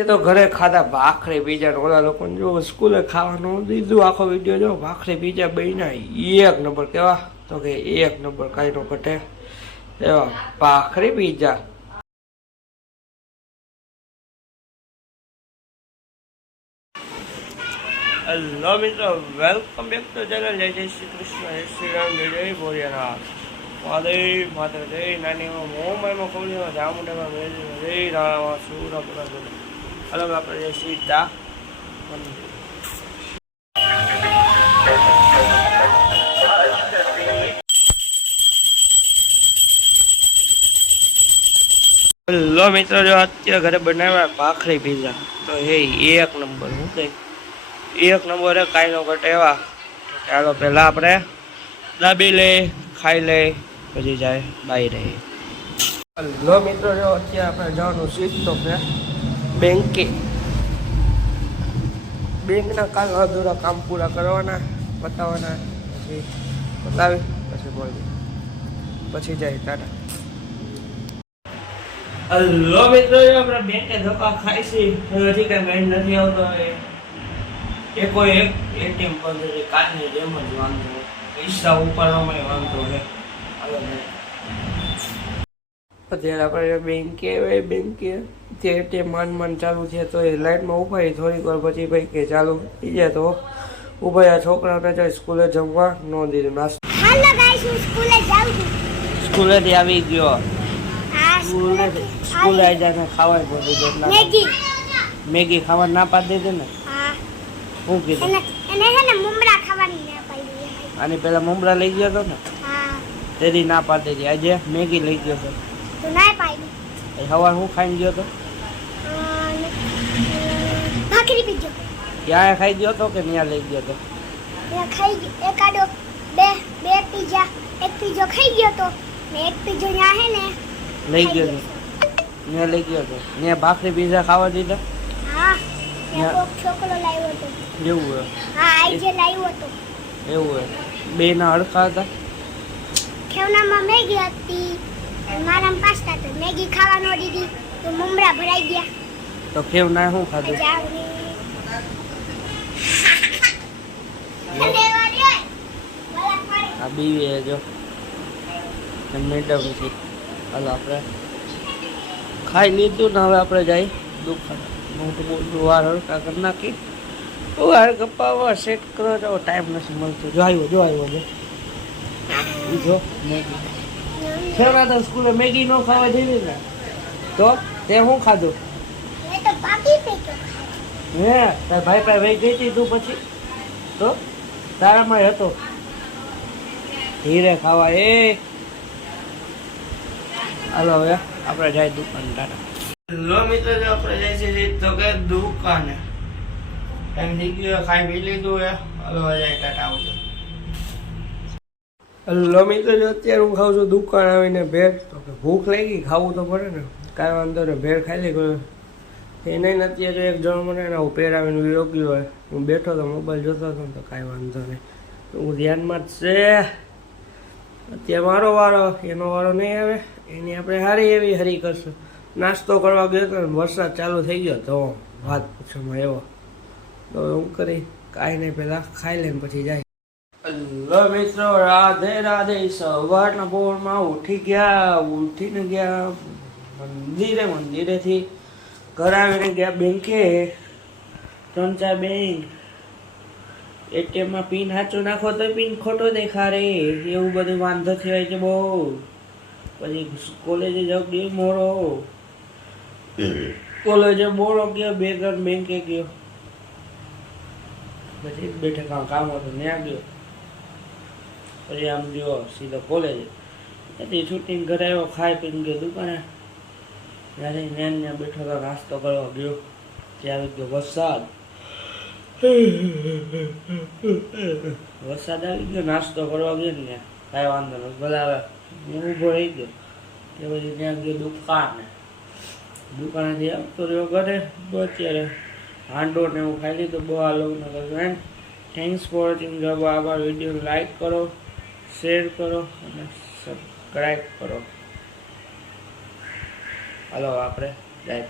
એ તો ઘરે ખાધા ભાખરી પીઝા ઓલા લોકોને જો સ્કૂલે ખાવાનું દીધું આખો વિડીયો જો ભાખરી પીઝા બન્યા એક નંબર કેવા તો કે એક નંબર કાંઈ નો ઘટે એવા ભાખરી પીઝા. હેલો મિત્રો, વેલકમ બેક ટુ ચેનલ. જય જય શ્રી કૃષ્ણ, જય શ્રી રામ, જય જય ભોળિયાનાથ. મહાદેવ માત્ર જય નાની મોમાં કૌલીમાં ચામુંડામાં મેળવીમાં જય રાણામાં સુરપુરા બોલે. હલો આપણે જય સીધા હેલો મિત્રો, જો અત્યારે ઘરે બનાવ્યા ભાખરી પીઝા તો હે એક નંબર. હું કઈ એક નંબર કાંઈ નો ઘટે એવા. ચાલો પહેલાં આપણે દાબી લે, ખાઈ લે, પછી જાય બાઈ રહે. હેલો મિત્રો, જો અત્યારે આપણે જવાનું સીધો છે બેંકે. બેંકના કાલ અધૂરા કામ પૂરા કરવાના, પતાવવાના, પછી પતાવી પછી બોલવી, પછી જાય ટાટા. હેલો મિત્રો, આપણે બેંકે ધક્કા ખાઈશી, હજી કઈ મેળ નથી આવતો. એકો એક એટીએમ પદ્ધતિ કાલની જેમ જ વાંધો, પૈસા ઉપાડવામાં વાંધો છે. અત્યારે આપણે બેંકે તે એટીએમ માન ચાલુ છે તો એ લાઈનમાં ઉભા થોડીક વાર પછી ભાઈ કે ચાલુ થઈ જાય તો ઉભા. છોકરાઓને જાય સ્કૂલે જમવા ન દીધું નાસ્તો. હેલો ગાઈસ, હું સ્કૂલે જાઉં છું. સ્કૂલેથી આવી ગયો. સ્કૂલે આવી જાય ખાવા પડે. મેગી ખાવા ના પાડી દે ને. હું કીધું એને છે ને મમરા ખાવાની ના પાડી. આની પેલા મમરા લઈ ગયો તો ને. હા, તેરી ના પાડી દીધી. આજે મેગી લઈ ગયો તો તો ના પાડી. સવાર હું ખાઈને ગયો તો ભાખરી પીજો. ત્યાં ખાઈ ગયો તો કે ત્યાં લઈ ગયો તો? ત્યાં ખાઈ એકાદો બે પીઝા, એક પીઝો ખાઈ ગયો તો ને એક પીઝો ત્યાં હે ને લઈ ગયો તો. ત્યાં લઈ ગયો તો ત્યાં ભાખરી પીઝા ખાવા દીધા. હા, કોક છોકરો લાવ્યો હતો. એવું હોય? હા, આજે લાવ્યો હતો. એવું હોય? બે ના હડકા હતા. ખેવનામાં મેગી હતી અને મારામાં પાસ્તા હતો. મેગી ખાવા ન દીધી તો મમરા ભરાઈ ગયા. તો કેવ ના શું ખાધું? આ બીવી જો મેડમ છે. હાલો આપણે ખાઈ લીધું ને હવે આપણે જાય દુકાન. મોટું મોટું વાર હડકા કરી નાખી વાર કપાવવા સેટ કરો તો ટાઈમ નથી મળતો. જો આવ્યો જો મેગી ખેરા તો સ્કૂલે મેગી ન ખાવા જેવી ને તો તે શું ખાધું? હે તાર ભાઈ પાસે વહી ગઈ હતી તું પછી તો તારામાં હતો ધીરે ખાવા. એ હાલો હવે આપણે જાય દુકાન. ટાટા. લો મિત્રો, જો આપણે જાય છે તો કે દુકાને ટાઈમ થઈ ગયો, ખાઈ પી લીધું હે. હાલો જાય ટાટા. આવજો. હેલો મિત્રો, જો અત્યારે હું ખાઉં છું દુકાન આવીને ભેળ. તો કે ભૂખ લાગી, ખાવું તો પડે ને, કાંઈ વાંધો ને. ભેળ ખાઈ લઈ ગયો એને અત્યારે એક જણ મને ને હું પહેરાવીને યોગ્ય હોય. હું બેઠો તો મોબાઈલ જોતો હતો ને તો કાંઈ વાંધો નહીં. હું ધ્યાનમાં જ છે. અત્યારે મારો વારો, એનો વારો નહીં આવે. એની આપણે સારી એવી હરી કરશું. નાસ્તો કરવા ગયો હતો ને વરસાદ ચાલુ થઈ ગયો તો વાત પૂછવામાં એવો. તો હું કરી કાંઈ નહીં, પહેલાં ખાઈ લઈને પછી જાય. હેલો મિત્રો, રાધે રાધે. સવારના પોરમાં ઉઠીને ગયા મંદિરેથી ઘર આવીને ગયા બેંકે. 3-4 બેંક એટીએમમાં પિન સાચું નાખો તો પિન ખોટો દેખા રે. એવું બધું વાંધો થયો છે બહુ. પછી કોલેજે ગયો મોડો ગયો. બેંકે ગયો. પછી બેઠે કામ હતું ત્યાં ગયો. પછી આમ ગયો સીધો કોલેજ. ત્યાંથી છૂટીને ઘરે આવ્યો, ખાઈ પીને ગયો દુકાને. ત્યાં બેઠો તો નાસ્તો કરવા ગયો. ત્યાં આવી ગયો વરસાદ આવી ગયો. નાસ્તો કરવા ગયો ને કાંઈ વાંધો નથી, ભલે આવે. હું ઊભો રહી ગયો. તે પછી ત્યાં ગયો દુકાનેથી આવતો રહ્યો ઘરે. અત્યારે હાંડો ને એવું ખાઈ લીધું. બહુ આ લોકોને કહ્યું થેન્ક્સ ફોર વોચિંગ. જો આવા વિડીયો લાઈક કરો, શેર કરો અને સબસ્ક્રાઈબ કરો. હાલો આપણે જાય.